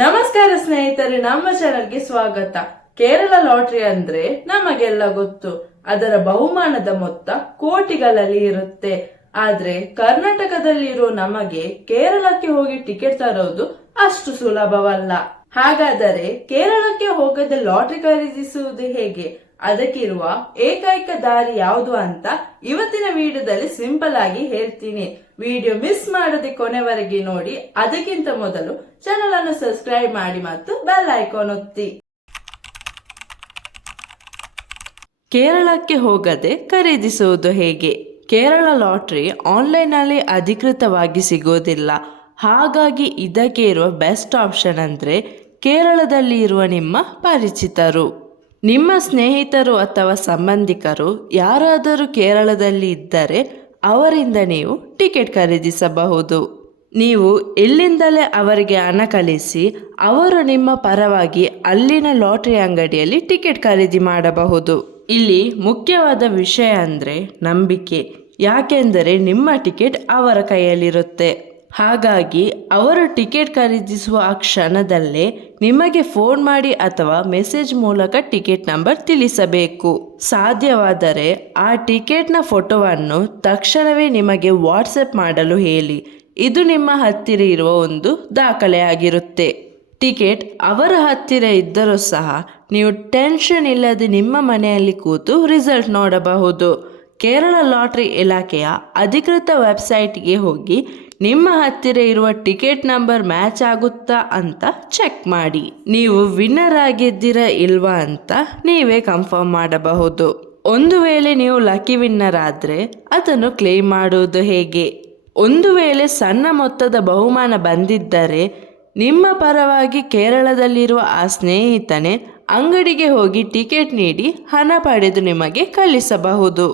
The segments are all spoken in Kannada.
ನಮಸ್ಕಾರ ಸ್ನೇಹಿತರೆ, ನಮ್ಮ ಚಾನೆಲ್ಗೆ ಸ್ವಾಗತ. ಕೇರಳ ಲಾಟರಿ ಅಂದ್ರೆ ನಮಗೆಲ್ಲ ಗೊತ್ತು. ಅದರ ಬಹುಮಾನದ ಮೊತ್ತ ಕೋಟಿಗಳಲ್ಲಿ ಇರುತ್ತೆ. ಆದ್ರೆ ಕರ್ನಾಟಕದಲ್ಲಿರೋ ನಮಗೆ ಕೇರಳಕ್ಕೆ ಹೋಗಿ ಟಿಕೆಟ್ ತರೋದು ಅಷ್ಟು ಸುಲಭವಲ್ಲ. ಹಾಗಾದರೆ ಕೇರಳಕ್ಕೆ ಹೋಗದೆ ಲಾಟರಿ ಖರೀದಿಸುವುದು ಹೇಗೆ? ಅದಕ್ಕಿರುವ ಏಕೈಕ ದಾರಿ ಯಾವುದು ಅಂತ ಇವತ್ತಿನ ವಿಡಿಯೋದಲ್ಲಿ ಸಿಂಪಲ್ ಆಗಿ ಹೇಳ್ತೀನಿ. ವಿಡಿಯೋ ಮಿಸ್ ಮಾಡದೆ ಕೊನೆವರೆಗೆ ನೋಡಿ. ಅದಕ್ಕಿಂತ ಮೊದಲು ಚಾನೆಲ್ ಅನ್ನು ಸಬ್ಸ್ಕ್ರೈಬ್ ಮಾಡಿ ಮತ್ತು ಬೆಲ್ ಐಕಾನ್ ಒತ್ತಿ. ಕೇರಳಕ್ಕೆ ಹೋಗದೆ ಖರೀದಿಸುವುದು ಹೇಗೆ? ಕೇರಳ ಲಾಟರಿ ಆನ್ಲೈನ್ ನಲ್ಲಿ ಅಧಿಕೃತವಾಗಿ ಸಿಗೋದಿಲ್ಲ. ಹಾಗಾಗಿ ಇದಕ್ಕೆ ಇರುವ ಬೆಸ್ಟ್ ಆಪ್ಷನ್ ಅಂದ್ರೆ ಕೇರಳದಲ್ಲಿ ಇರುವ ನಿಮ್ಮ ಪರಿಚಿತರು. ನಿಮ್ಮ ಸ್ನೇಹಿತರು ಅಥವಾ ಸಂಬಂಧಿಕರು ಯಾರಾದರೂ ಕೇರಳದಲ್ಲಿ ಇದ್ದರೆ ಅವರಿಂದ ನೀವು ಟಿಕೆಟ್ ಖರೀದಿಸಬಹುದು. ನೀವು ಇಲ್ಲಿಂದಲೇ ಅವರಿಗೆ ಹಣ ಕಳಿಸಿ ಅವರು ನಿಮ್ಮ ಪರವಾಗಿ ಅಲ್ಲಿನ ಲಾಟರಿ ಅಂಗಡಿಯಲ್ಲಿ ಟಿಕೆಟ್ ಖರೀದಿ ಮಾಡಬಹುದು. ಇಲ್ಲಿ ಮುಖ್ಯವಾದ ವಿಷಯ ಅಂದರೆ ನಂಬಿಕೆ. ಯಾಕೆಂದರೆ ನಿಮ್ಮ ಟಿಕೆಟ್ ಅವರ ಕೈಯಲ್ಲಿರುತ್ತೆ. ಹಾಗಾಗಿ ಅವರು ಟಿಕೆಟ್ ಖರೀದಿಸುವ ಆ ಕ್ಷಣದಲ್ಲೇ ನಿಮಗೆ ಫೋನ್ ಮಾಡಿ ಅಥವಾ ಮೆಸೇಜ್ ಮೂಲಕ ಟಿಕೆಟ್ ನಂಬರ್ ತಿಳಿಸಬೇಕು. ಸಾಧ್ಯವಾದರೆ ಆ ಟಿಕೆಟ್ನ ಫೋಟೋವನ್ನು ತಕ್ಷಣವೇ ನಿಮಗೆ ವಾಟ್ಸಪ್ ಮಾಡಲು ಹೇಳಿ. ಇದು ನಿಮ್ಮ ಹತ್ತಿರ ಇರುವ ಒಂದು ದಾಖಲೆ ಆಗಿರುತ್ತೆ. ಟಿಕೆಟ್ ಅವರ ಹತ್ತಿರ ಇದ್ದರೂ ಸಹ ನೀವು ಟೆನ್ಷನ್ ಇಲ್ಲದೆ ನಿಮ್ಮ ಮನೆಯಲ್ಲಿ ಕೂತು ರಿಸಲ್ಟ್ ನೋಡಬಹುದು. ಕೇರಳ ಲಾಟರಿ ಇಲಾಖೆಯ ಅಧಿಕೃತ ವೆಬ್ಸೈಟ್ಗೆ ಹೋಗಿ ನಿಮ್ಮ ಹತ್ತಿರ ಇರುವ ಟಿಕೆಟ್ ನಂಬರ್ ಮ್ಯಾಚ್ ಆಗುತ್ತಾ ಅಂತ ಚೆಕ್ ಮಾಡಿ. ನೀವು ವಿನ್ನರ್ ಆಗಿದ್ದೀರಾ ಇಲ್ವಾ ಅಂತ ನೀವೇ ಕನ್ಫರ್ಮ್ ಮಾಡಬಹುದು. ಒಂದು ವೇಳೆ ನೀವು ಲಕ್ಕಿ ವಿನ್ನರ್ ಆದರೆ ಅದನ್ನು ಕ್ಲೇಮ್ ಮಾಡುವುದು ಹೇಗೆ? ಒಂದು ವೇಳೆ ಸಣ್ಣ ಮೊತ್ತದ ಬಹುಮಾನ ಬಂದಿದ್ದರೆ ನಿಮ್ಮ ಪರವಾಗಿ ಕೇರಳದಲ್ಲಿರುವ ಆ ಸ್ನೇಹಿತನೇ ಅಂಗಡಿಗೆ ಹೋಗಿ ಟಿಕೆಟ್ ನೀಡಿ ಹಣ ಪಡೆದು ನಿಮಗೆ ಕಳಿಸಬಹುದು.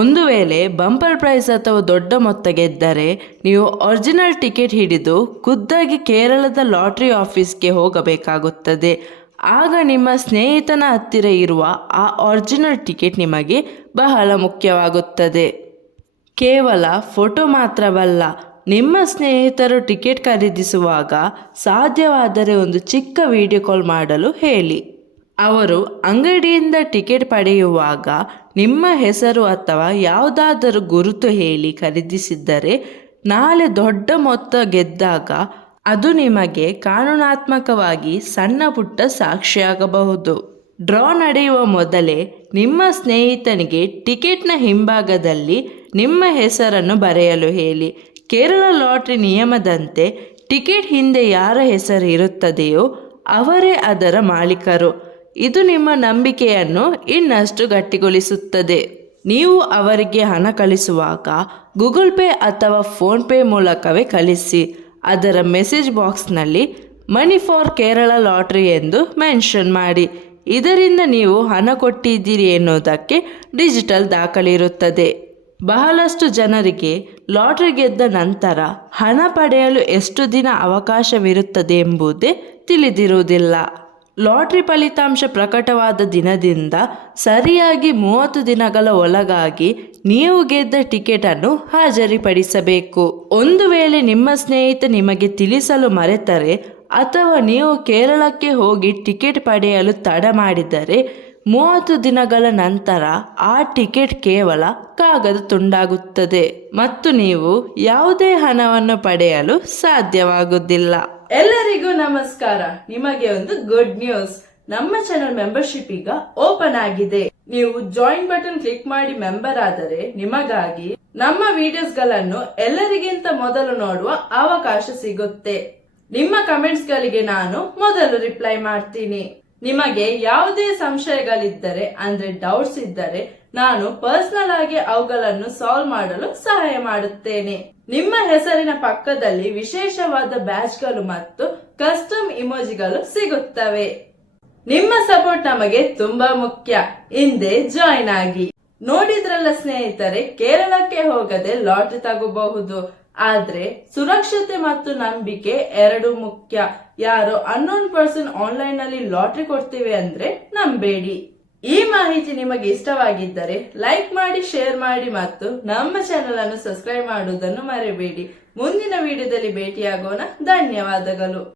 ಒಂದು ವೇಳೆ ಬಂಪರ್ ಪ್ರೈಸ್ ಅಥವಾ ದೊಡ್ಡ ಮೊತ್ತ ಗೆದ್ದರೆ ನೀವು ಒರಿಜಿನಲ್ ಟಿಕೆಟ್ ಹಿಡಿದು ಖುದ್ದಾಗಿ ಕೇರಳದ ಲಾಟರಿ ಆಫೀಸ್ಗೆ ಹೋಗಬೇಕಾಗುತ್ತದೆ. ಆಗ ನಿಮ್ಮ ಸ್ನೇಹಿತನ ಹತ್ತಿರ ಇರುವ ಆ ಒರಿಜಿನಲ್ ಟಿಕೆಟ್ ನಿಮಗೆ ಬಹಳ ಮುಖ್ಯವಾಗುತ್ತದೆ. ಕೇವಲ ಫೋಟೋ ಮಾತ್ರವಲ್ಲ, ನಿಮ್ಮ ಸ್ನೇಹಿತರು ಟಿಕೆಟ್ ಖರೀದಿಸುವಾಗ ಸಾಧ್ಯವಾದರೆ ಒಂದು ಚಿಕ್ಕ ವಿಡಿಯೋ ಕಾಲ್ ಮಾಡಲು ಹೇಳಿ. ಅವರು ಅಂಗಡಿಯಿಂದ ಟಿಕೆಟ್ ಪಡೆಯುವಾಗ ನಿಮ್ಮ ಹೆಸರು ಅಥವಾ ಯಾವುದಾದರೂ ಗುರುತು ಹೇಳಿ ಖರೀದಿಸಿದ್ದರೆ ನಾಳೆ ದೊಡ್ಡ ಮೊತ್ತ ಗೆದ್ದಾಗ ಅದು ನಿಮಗೆ ಕಾನೂನಾತ್ಮಕವಾಗಿ ಸಣ್ಣ ಪುಟ್ಟ ಸಾಕ್ಷಿಯಾಗಬಹುದು. ಡ್ರಾ ನಡೆಯುವ ಮೊದಲೇ ನಿಮ್ಮ ಸ್ನೇಹಿತನಿಗೆ ಟಿಕೆಟ್ನ ಹಿಂಭಾಗದಲ್ಲಿ ನಿಮ್ಮ ಹೆಸರನ್ನು ಬರೆಯಲು ಹೇಳಿ. ಕೇರಳ ಲಾಟರಿ ನಿಯಮದಂತೆ ಟಿಕೆಟ್ ಹಿಂದೆ ಯಾರ ಹೆಸರು ಇರುತ್ತದೆಯೋ ಅವರೇ ಅದರ ಮಾಲೀಕರು. ಇದು ನಿಮ್ಮ ನಂಬಿಕೆಯನ್ನು ಇನ್ನಷ್ಟು ಗಟ್ಟಿಗೊಳಿಸುತ್ತದೆ. ನೀವು ಅವರಿಗೆ ಹಣ ಕಳಿಸುವಾಗ ಗೂಗಲ್ ಪೇ ಅಥವಾ ಫೋನ್ ಪೇ ಮೂಲಕವೇ ಕಳಿಸಿ. ಅದರ ಮೆಸೇಜ್ ಬಾಕ್ಸ್ನಲ್ಲಿ ಮನಿ ಫಾರ್ ಕೇರಳ ಲಾಟರಿ ಎಂದು ಮೆನ್ಷನ್ ಮಾಡಿ. ಇದರಿಂದ ನೀವು ಹಣ ಕೊಟ್ಟಿದ್ದೀರಿ ಎನ್ನುವುದಕ್ಕೆ ಡಿಜಿಟಲ್ ದಾಖಲೆ ಇರುತ್ತದೆ. ಬಹಳಷ್ಟು ಜನರಿಗೆ ಲಾಟರಿ ಗೆದ್ದ ನಂತರ ಹಣ ಪಡೆಯಲು ಎಷ್ಟು ದಿನ ಅವಕಾಶವಿರುತ್ತದೆ ಎಂಬುದೇ ತಿಳಿದಿರುವುದಿಲ್ಲ. ಲಾಟರಿ ಫಲಿತಾಂಶ ಪ್ರಕಟವಾದ ದಿನದಿಂದ ಸರಿಯಾಗಿ 30 ದಿನಗಳ ಒಳಗಾಗಿ ನೀವು ಗೆದ್ದ ಟಿಕೆಟನ್ನು ಹಾಜರಿಪಡಿಸಬೇಕು. ಒಂದು ವೇಳೆ ನಿಮ್ಮ ಸ್ನೇಹಿತ ನಿಮಗೆ ತಿಳಿಸಲು ಮರೆತರೆ ಅಥವಾ ನೀವು ಕೇರಳಕ್ಕೆ ಹೋಗಿ ಟಿಕೆಟ್ ಪಡೆಯಲು ತಡ ಮಾಡಿದರೆ 30 ದಿನಗಳ ನಂತರ ಆ ಟಿಕೆಟ್ ಕೇವಲ ಕಾಗದ ತುಂಡಾಗುತ್ತದೆ ಮತ್ತು ನೀವು ಯಾವುದೇ ಹಣವನ್ನು ಪಡೆಯಲು ಸಾಧ್ಯವಾಗುವುದಿಲ್ಲ. ಎಲ್ಲರಿಗೂ ನಮಸ್ಕಾರ. ನಿಮಗೆ ಒಂದು ಗುಡ್ ನ್ಯೂಸ್. ನಮ್ಮ ಚಾನೆಲ್ ಮೆಂಬರ್ಶಿಪ್ ಈಗ ಓಪನ್ ಆಗಿದೆ. ನೀವು ಜಾಯಿನ್ ಬಟನ್ ಕ್ಲಿಕ್ ಮಾಡಿ ಮೆಂಬರ್ ಆದರೆ ನಿಮಗಾಗಿ ನಮ್ಮ ವಿಡಿಯೋಸ್ ಗಳನ್ನು ಎಲ್ಲರಿಗಿಂತ ಮೊದಲು ನೋಡುವ ಅವಕಾಶ ಸಿಗುತ್ತೆ. ನಿಮ್ಮ ಕಮೆಂಟ್ಸ್ ಗಳಿಗೆ ನಾನು ಮೊದಲು ರಿಪ್ಲೈ ಮಾಡ್ತೀನಿ. ನಿಮಗೆ ಯಾವುದೇ ಸಂಶಯಗಳಿದ್ದರೆ ಅಂದ್ರೆ ಡೌಟ್ಸ್ ಇದ್ದರೆ ನಾನು ಪರ್ಸನಲ್ ಆಗಿ ಅವುಗಳನ್ನು ಸಾಲ್ವ್ ಮಾಡಲು ಸಹಾಯ ಮಾಡುತ್ತೇನೆ. ನಿಮ್ಮ ಹೆಸರಿನ ಪಕ್ಕದಲ್ಲಿ ವಿಶೇಷವಾದ ಬ್ಯಾಚ್ಗಳು ಮತ್ತು ಕಸ್ಟಮ್ ಇಮೋಜಿಗಳು ಸಿಗುತ್ತವೆ. ನಿಮ್ಮ ಸಪೋರ್ಟ್ ನಮಗೆ ತುಂಬಾ ಮುಖ್ಯ. ಹಿಂದೆ ಜಾಯಿನ್ ಆಗಿ. ನೋಡಿದ್ರಲ್ಲ ಸ್ನೇಹಿತರೆ, ಕೇರಳಕ್ಕೆ ಹೋಗದೆ ಲಾಟರಿ ತಗೋಬಹುದು. ಆದ್ರೆ ಸುರಕ್ಷತೆ ಮತ್ತು ನಂಬಿಕೆ ಎರಡು ಮುಖ್ಯ. ಯಾರೋ ಅನ್ನೋನ್ ಪರ್ಸನ್ ಆನ್ಲೈನ್ ನಲ್ಲಿ ಲಾಟರಿ ಕೊಡ್ತೀವಿ ಅಂದ್ರೆ ನಂಬೇಡಿ. ಈ ಮಾಹಿತಿ ನಿಮಗೆ ಇಷ್ಟವಾಗಿದ್ದರೆ ಲೈಕ್ ಮಾಡಿ, ಶೇರ್ ಮಾಡಿ ಮತ್ತು ನಮ್ಮ ಚಾನೆಲ್ ಅನ್ನು ಸಬ್ಸ್ಕ್ರೈಬ್ ಮಾಡುವುದನ್ನು ಮರೆಯಬೇಡಿ. ಮುಂದಿನ ವಿಡಿಯೋದಲ್ಲಿ ಭೇಟಿಯಾಗೋಣ. ಧನ್ಯವಾದಗಳು.